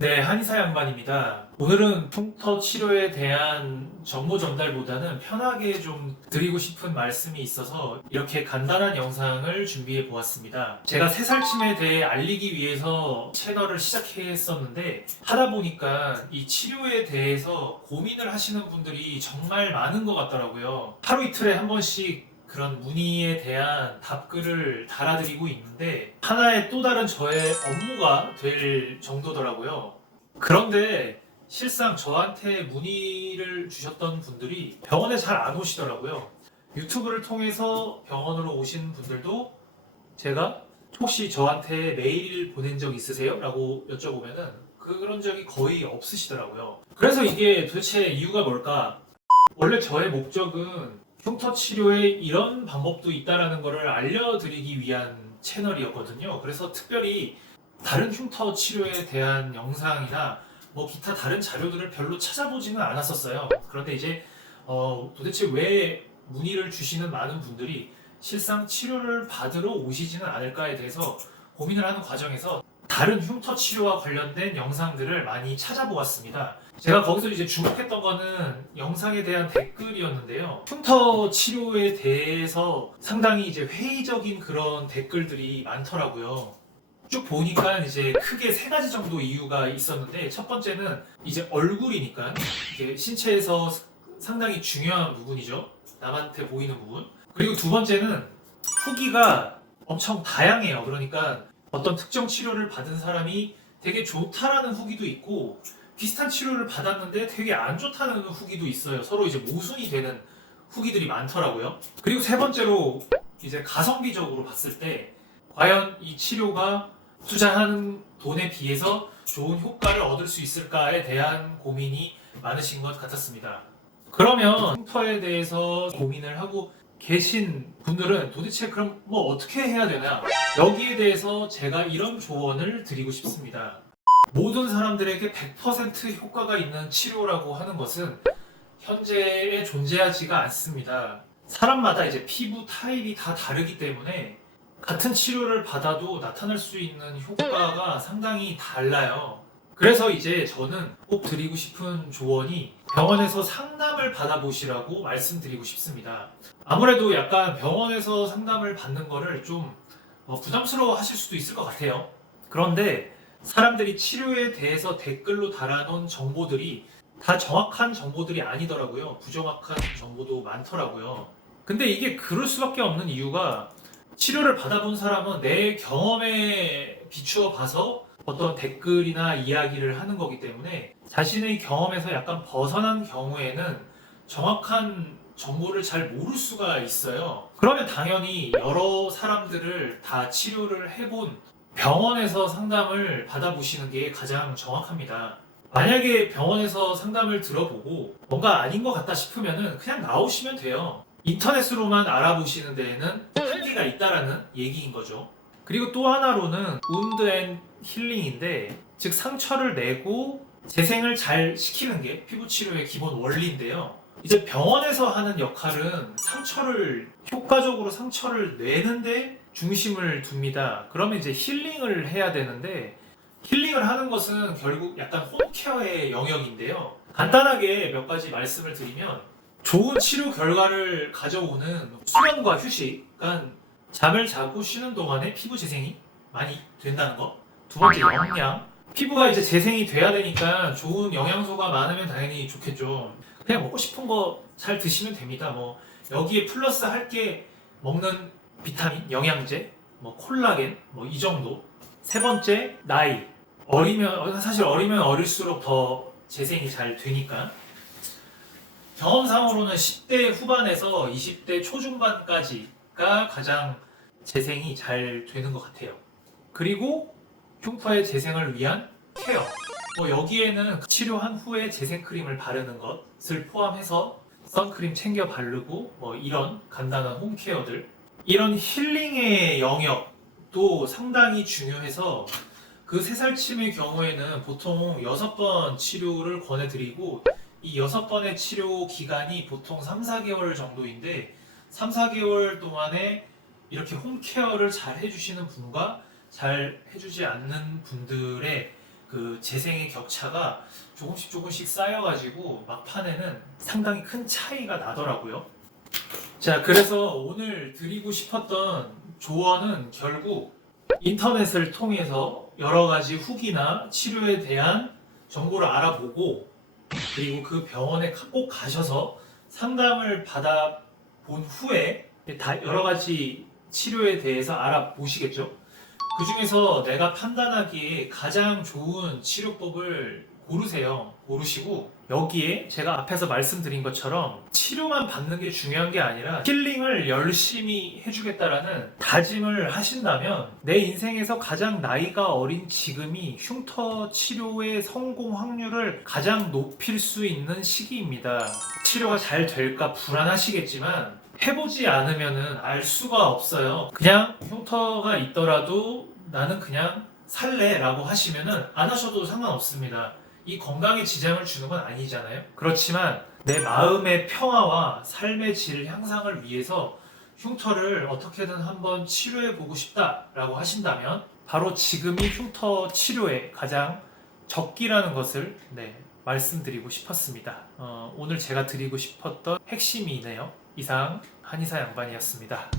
네, 한의사 양반입니다. 오늘은 흉터 치료에 대한 정보 전달보다는 편하게 좀 드리고 싶은 말씀이 있어서 이렇게 간단한 영상을 준비해 보았습니다. 제가 새살침에 대해 알리기 위해서 채널을 시작했었는데 하다 보니까 이 치료에 대해서 고민을 하시는 분들이 정말 많은 것 같더라고요. 하루 이틀에 한 번씩 그런 문의에 대한 답글을 달아드리고 있는데 하나의 또 다른 저의 업무가 될 정도더라고요. 그런데 실상 저한테 문의를 주셨던 분들이 병원에 잘 안 오시더라고요. 유튜브를 통해서 병원으로 오신 분들도 제가 혹시 저한테 메일 보낸 적 있으세요? 라고 여쭤보면은 그런 적이 거의 없으시더라고요. 그래서 이게 도대체 이유가 뭘까? 원래 저의 목적은 흉터 치료에 이런 방법도 있다라는 것을 알려드리기 위한 채널이었거든요. 그래서 특별히 다른 흉터 치료에 대한 영상이나 뭐 기타 다른 자료들을 별로 찾아보지는 않았었어요. 그런데 이제 도대체 왜 문의를 주시는 많은 분들이 실상 치료를 받으러 오시지는 않을까에 대해서 고민을 하는 과정에서 다른 흉터 치료와 관련된 영상들을 많이 찾아보았습니다. 제가 거기서 이제 주목했던 거는 영상에 대한 댓글이었는데요. 흉터 치료에 대해서 상당히 이제 회의적인 그런 댓글들이 많더라고요. 쭉 보니까 이제 크게 세 가지 정도 이유가 있었는데 첫 번째는 이제 얼굴이니까 이게 신체에서 상당히 중요한 부분이죠. 남한테 보이는 부분. 그리고 두 번째는 후기가 엄청 다양해요. 그러니까 어떤 특정 치료를 받은 사람이 되게 좋다라는 후기도 있고 비슷한 치료를 받았는데 되게 안 좋다는 후기도 있어요. 서로 이제 모순이 되는 후기들이 많더라고요. 그리고 세 번째로 이제 가성비적으로 봤을 때 과연 이 치료가 투자하는 돈에 비해서 좋은 효과를 얻을 수 있을까에 대한 고민이 많으신 것 같았습니다. 그러면 흉터에 대해서 고민을 하고 계신 분들은 도대체 그럼 뭐 어떻게 해야 되나? 여기에 대해서 제가 이런 조언을 드리고 싶습니다. 모든 사람들에게 100% 효과가 있는 치료라고 하는 것은 현재에 존재하지가 않습니다. 사람마다 이제 피부 타입이 다 다르기 때문에 같은 치료를 받아도 나타날 수 있는 효과가 상당히 달라요. 그래서 이제 저는 꼭 드리고 싶은 조언이 병원에서 상담을 받아보시라고 말씀드리고 싶습니다. 아무래도 약간 병원에서 상담을 받는 거를 좀 부담스러워 하실 수도 있을 것 같아요. 그런데 사람들이 치료에 대해서 댓글로 달아놓은 정보들이 다 정확한 정보들이 아니더라고요. 부정확한 정보도 많더라고요. 근데 이게 그럴 수밖에 없는 이유가 치료를 받아본 사람은 내 경험에 비추어 봐서 어떤 댓글이나 이야기를 하는 거기 때문에 자신의 경험에서 약간 벗어난 경우에는 정확한 정보를 잘 모를 수가 있어요. 그러면 당연히 여러 사람들을 다 치료를 해본 병원에서 상담을 받아보시는 게 가장 정확합니다. 만약에 병원에서 상담을 들어보고 뭔가 아닌 것 같다 싶으면은 그냥 나오시면 돼요. 인터넷으로만 알아보시는 데에는 한계가 있다라는 얘기인 거죠. 그리고 또 하나로는 우운드 앤 힐링인데 즉 상처를 내고 재생을 잘 시키는 게 피부 치료의 기본 원리인데요. 이제 병원에서 하는 역할은 효과적으로 상처를 내는데 중심을 둡니다. 그러면 이제 힐링을 해야 되는데 힐링을 하는 것은 결국 약간 홈케어의 영역인데요. 간단하게 몇 가지 말씀을 드리면 좋은 치료 결과를 가져오는 수면과 휴식, 그러니까 잠을 자고 쉬는 동안에 피부 재생이 많이 된다는 거. 두 번째 영양. 피부가 이제 재생이 돼야 되니까 좋은 영양소가 많으면 당연히 좋겠죠. 그냥 먹고 싶은 거 잘 드시면 됩니다. 뭐 여기에 플러스 할 게 먹는 비타민, 영양제, 뭐 콜라겐, 뭐 이 정도. 세 번째 나이. 사실 어리면 어릴수록 더 재생이 잘 되니까. 경험상으로는 10대 후반에서 20대 초중반까지가 가장 재생이 잘 되는 것 같아요. 그리고 흉터의 재생을 위한 케어. 여기에는 치료한 후에 재생 크림을 바르는 것을 포함해서 선크림 챙겨 바르고 이런 간단한 홈케어들. 이런 힐링의 영역도 상당히 중요해서 그 새살침의 경우에는 보통 6번 치료를 권해드리고 이 6번의 치료 기간이 보통 3, 4개월 정도인데 3, 4개월 동안에 이렇게 홈케어를 잘 해주시는 분과 잘 해주지 않는 분들의 그 재생의 격차가 조금씩 쌓여가지고 막판에는 상당히 큰 차이가 나더라고요. 자, 그래서 오늘 드리고 싶었던 조언은 결국 인터넷을 통해서 여러 가지 후기나 치료에 대한 정보를 알아보고, 그리고 그 병원에 꼭 가셔서 상담을 받아본 후에 다 여러 가지 치료에 대해서 알아보시겠죠? 그 중에서 내가 판단하기에 가장 좋은 치료법을 고르시고, 여기에 제가 앞에서 말씀드린 것처럼 치료만 받는 게 중요한 게 아니라 힐링을 열심히 해주겠다라는 다짐을 하신다면, 내 인생에서 가장 나이가 어린 지금이 흉터 치료의 성공 확률을 가장 높일 수 있는 시기입니다. 치료가 잘 될까 불안하시겠지만 해보지 않으면 알 수가 없어요. 그냥 흉터가 있더라도 나는 그냥 살래 라고 하시면은 안 하셔도 상관없습니다. 이 건강에 지장을 주는 건 아니잖아요. 그렇지만 내 마음의 평화와 삶의 질 향상을 위해서 흉터를 어떻게든 한번 치료해 보고 싶다라고 하신다면 바로 지금이 흉터 치료의 가장 적기라는 것을 말씀드리고 싶었습니다. 오늘 제가 드리고 싶었던 핵심이네요. 이상 한의사 양반이었습니다.